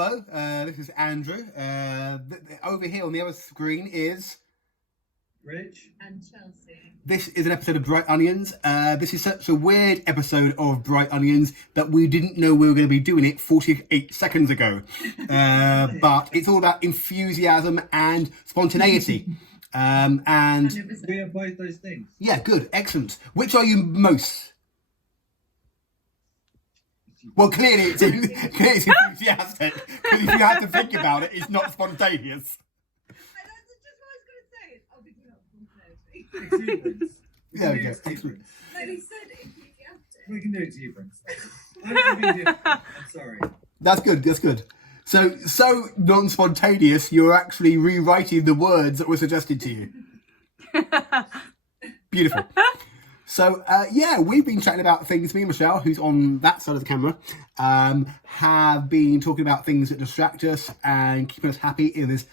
Hello, this is Andrew. Over here on the other screen is Rich and Chelsea. This is an episode of Bright Onions. This is such a weird episode of Bright Onions that we didn't know we were going to be doing it 48 seconds ago. But it's all about enthusiasm and spontaneity. And 100%. we are both those things. yeah, good, excellent. Which are you most? Well, clearly it's enthusiastic. Because if you have to think about it, it's not spontaneous. That's just what I was going to say. I'll be doing it Exuberance. There we go, Exuberance. excellent. No, he said enthusiastic. We can do exuberance. I'm sorry. That's good, that's good. So non-spontaneous, you're actually rewriting the words that were suggested to you. Beautiful. So, we've been chatting about things. Me and Michelle, who's on that side of the camera, have been talking about things that distract us and keeping us happy in this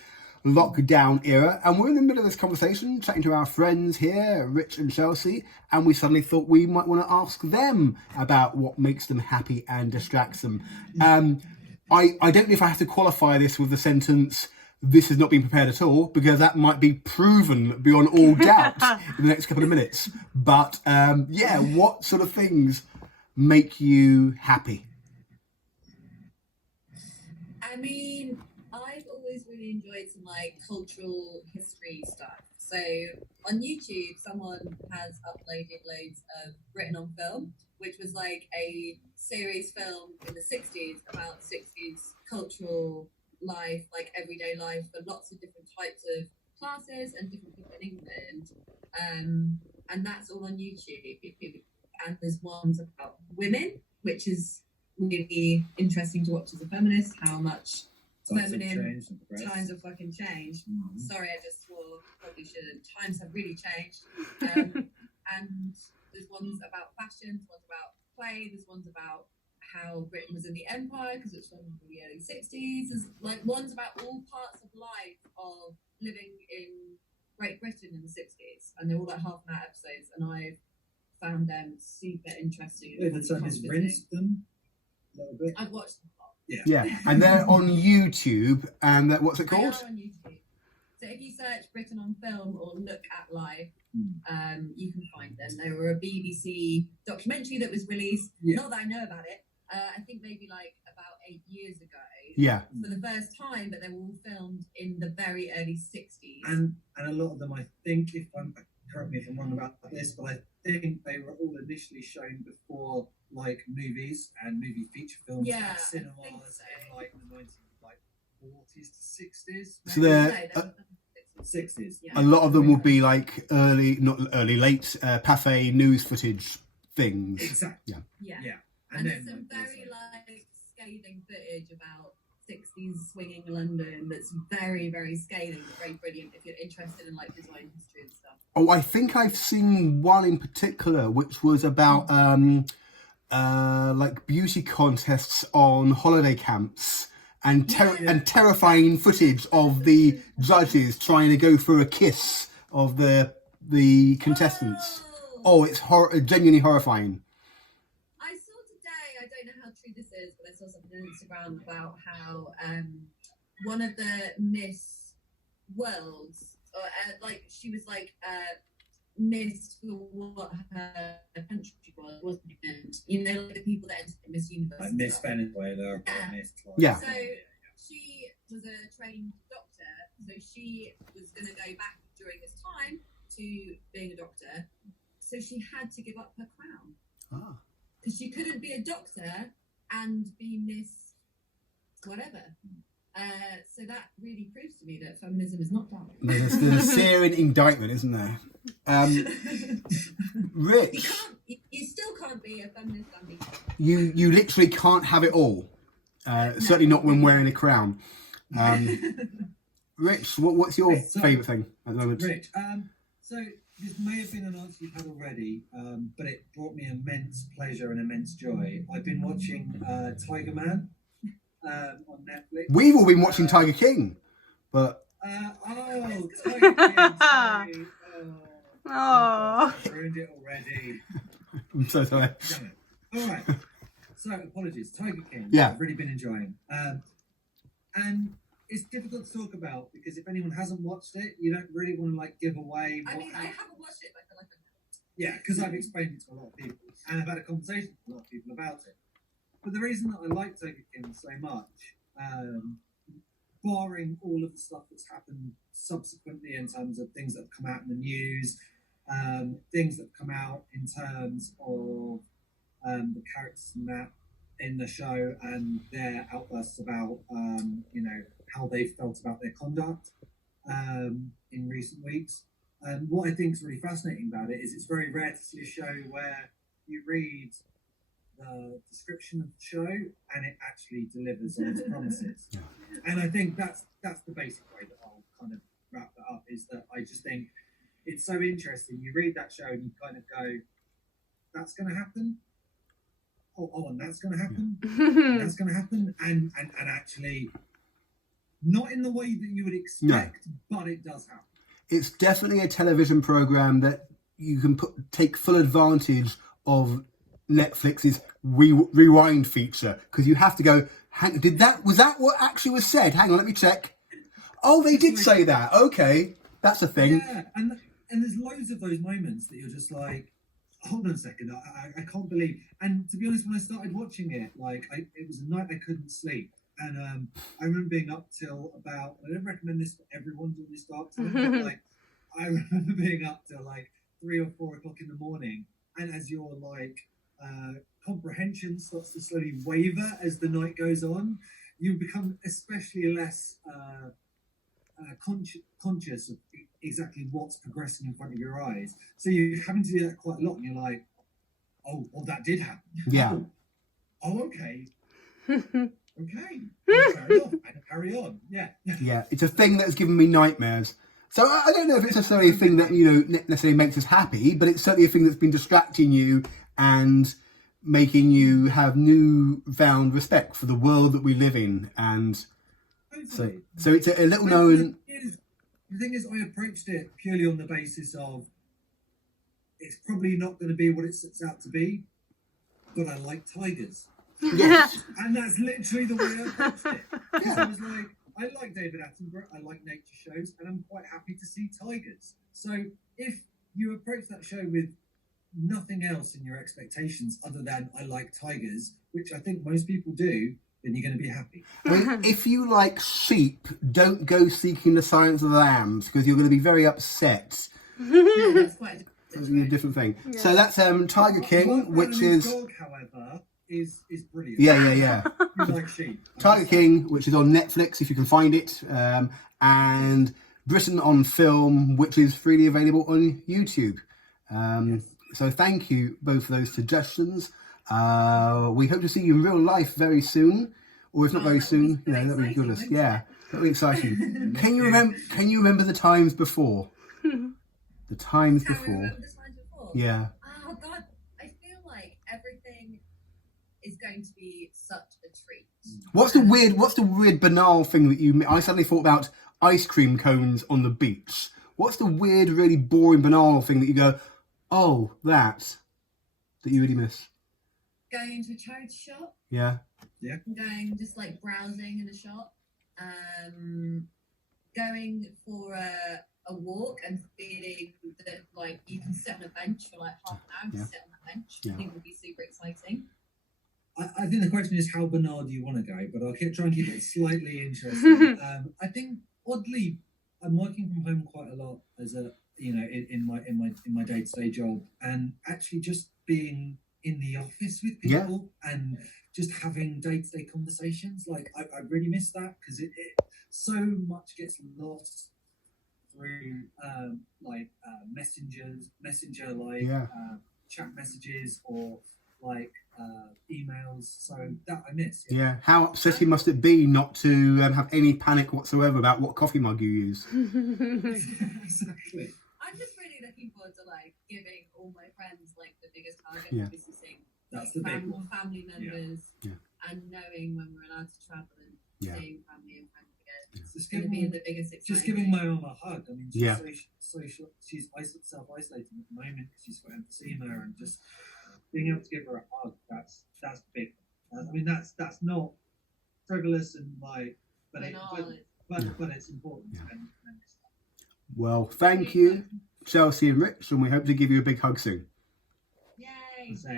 lockdown era. And we're in the middle of this conversation, chatting to our friends here, Rich and Chelsea, and we suddenly thought we might want to ask them about what makes them happy and distracts them. I don't know if I have to qualify this with the sentence, "This has not been prepared at all," because that might be proven beyond all doubt in the next couple of minutes. But what sort of things make you happy? I mean, I've always really enjoyed some cultural history stuff. So on YouTube, someone has uploaded loads of Britain on Film, which was a series film in the 60s about 60s cultural life, everyday life for lots of different types of classes and different people in England. And that's all on YouTube. And there's ones about women, which is really interesting to watch as a feminist, how much feminine times have fucking changed. Mm-hmm. Sorry, I just swore, probably shouldn't. Times have really changed. And there's ones about fashion, there's ones about play, there's ones about how Britain was in the Empire because it's from the early 60s. There's ones about all parts of life of living in Great Britain in the 60s, and they're all half an hour episodes, and I've found them super interesting. Yeah, that's has rinsed them a little bit. I've watched them a lot. Yeah, and they're on YouTube, and what's it They called? are on YouTube. So if you search Britain on Film or Look at Life, you can find them. They were a BBC documentary that was released. Yeah. Not that I know about it. I think maybe about 8 years ago. Yeah. For the first time, but they were all filmed in the very early 60s. And a lot of them, I think, correct me if I'm wrong about this, but I think they were all initially shown before movies and movie feature films at cinemas in the 1940s to 60s. So No, they're they were 60s. Yeah. a lot of them will be late Pathé news footage things. Exactly. Yeah. Yeah. And then there's some also- very scathing footage about 60s swinging London that's very, very scathing, but very brilliant if you're interested in design history and stuff. Oh, I think I've seen one in particular, which was about beauty contests on holiday camps and terrifying footage of the judges trying to go for a kiss of the contestants. Whoa! Oh, it's genuinely horrifying. I saw today, I don't know how true this is, but I saw something on Instagram about how one of the Miss Worlds, she was Miss for what her country was, wasn't it? You know, the people that entered Miss Universe. Like Miss Venezuela or Miss Clark. Yeah. So she was a trained doctor, so she was going to go back during this time to being a doctor. So she had to give up her crown Ah. because she couldn't be a doctor and be Miss whatever. So that really proves to me that feminism is not done. There's a searing indictment, isn't there? Rich, You still can't be a feminist and be. you literally can't have it all. Certainly not when wearing a crown. Rich, what's your favourite thing at the moment? Rich, so this may have been an answer you've had already, but it brought me immense pleasure and immense joy. I've been watching Tiger Man on Netflix. We've all been watching Tiger King, but Tiger King, sorry. Oh. Ruined it already. I'm so sorry. Damn it. All right. So apologies, Tiger King. Yeah. I've really been enjoying. and it's difficult to talk about because if anyone hasn't watched it, you don't really want to like give away. I mean, I haven't watched it, but I feel like I know. Yeah, because I've explained it to a lot of people and I've had a conversation with a lot of people about it. But the reason that I like Tiger King so much, barring all of the stuff that's happened subsequently in terms of things that have come out in the news, things that have come out in terms of the characters in the show and their outbursts about, how they felt about their conduct in recent weeks. What I think is really fascinating about it is it's very rare to see a show where you read the description of the show and it actually delivers on its promises. Yeah. And I think that's the basic way that I'll kind of wrap that up, is that I just think it's so interesting. You read that show and you kind of go, that's going to happen. Oh, and that's going to happen. That's going to happen. And actually, not in the way that you would expect, but it does happen. It's definitely a television program that you can take full advantage of Netflix's rewind feature, because you have to go, was that what actually was said? Hang on, let me check. Oh, they did say that. Okay, that's a thing. Yeah, and there's loads of those moments that you're just like, hold on a second, I can't believe. And to be honest, when I started watching it, it was a night I couldn't sleep. And I remember being up till about, I don't recommend this for everyone during this dark time, but I remember being up till 3 or 4 o'clock in the morning. And as your comprehension starts to slowly waver as the night goes on, you become especially less conscious of exactly what's progressing in front of your eyes. So you're having to do that quite a lot, and you're like, oh, well, that did happen. Yeah. Oh, okay. Okay. Fair enough. And carry on. Yeah. Yeah, it's a thing that's given me nightmares. So I don't know if it's necessarily a thing that, necessarily makes us happy, but it's certainly a thing that's been distracting you and making you have newfound respect for the world that we live in. And so it's a little known... The thing is, I approached it purely on the basis of it's probably not going to be what it sets out to be, but I like tigers. Yes. And that's literally the way I approached it. Yeah. I was like, I like David Attenborough, I like nature shows, and I'm quite happy to see tigers. So if you approach that show with nothing else in your expectations other than I like tigers, which I think most people do, then you're going to be happy. I mean, if you like sheep, don't go seeking the Silence of the Lambs, because you're going to be very upset. Yeah, that's quite A different thing. Yeah. So that's Tiger King, which is... dog, however, is brilliant. Yeah. You like sheep. Tiger King, which is on Netflix, if you can find it, and Britain on Film, which is freely available on YouTube. Yes. So thank you both for those suggestions. We hope to see you in real life very soon, or if not very soon, that'd be good. Yeah, that'd be exciting. Can you remember the times before? The times before. Yeah. Oh God, I feel like everything is going to be such a treat. What's the weird banal thing that I suddenly thought about ice cream cones on the beach. What's the weird, really boring, banal thing that you go, oh, that you really miss? Going to a charity shop. Yeah. Going just browsing in a shop. Going for a walk and feeling that you can sit on a bench for half an hour and sit on that bench. I think would be super exciting. I think the question is how banal do you want to go, but I'll try and keep it slightly interesting. I think oddly, I'm working from home quite a lot as in my day-to-day job, and actually just being in the office with people and just having day-to-day conversations. I really miss that, because it so much gets lost through messenger chat messages or emails. So that I miss. Yeah. How upsetting must it be not to have any panic whatsoever about what coffee mug you use? Exactly. I'm just really looking forward to giving all my friends the biggest target, obviously seeing family members and knowing when we're allowed to travel and seeing family and friends again. It's going to be the biggest excitement. Just giving my mum a hug. I mean, she's self-isolating at the moment because she's got emphysema, and just being able to give her a hug, that's big. I mean, that's not frivolous and but it's important. Yeah. And Well, thank you, Chelsea and Rich, and we hope to give you a big hug soon. Yay! so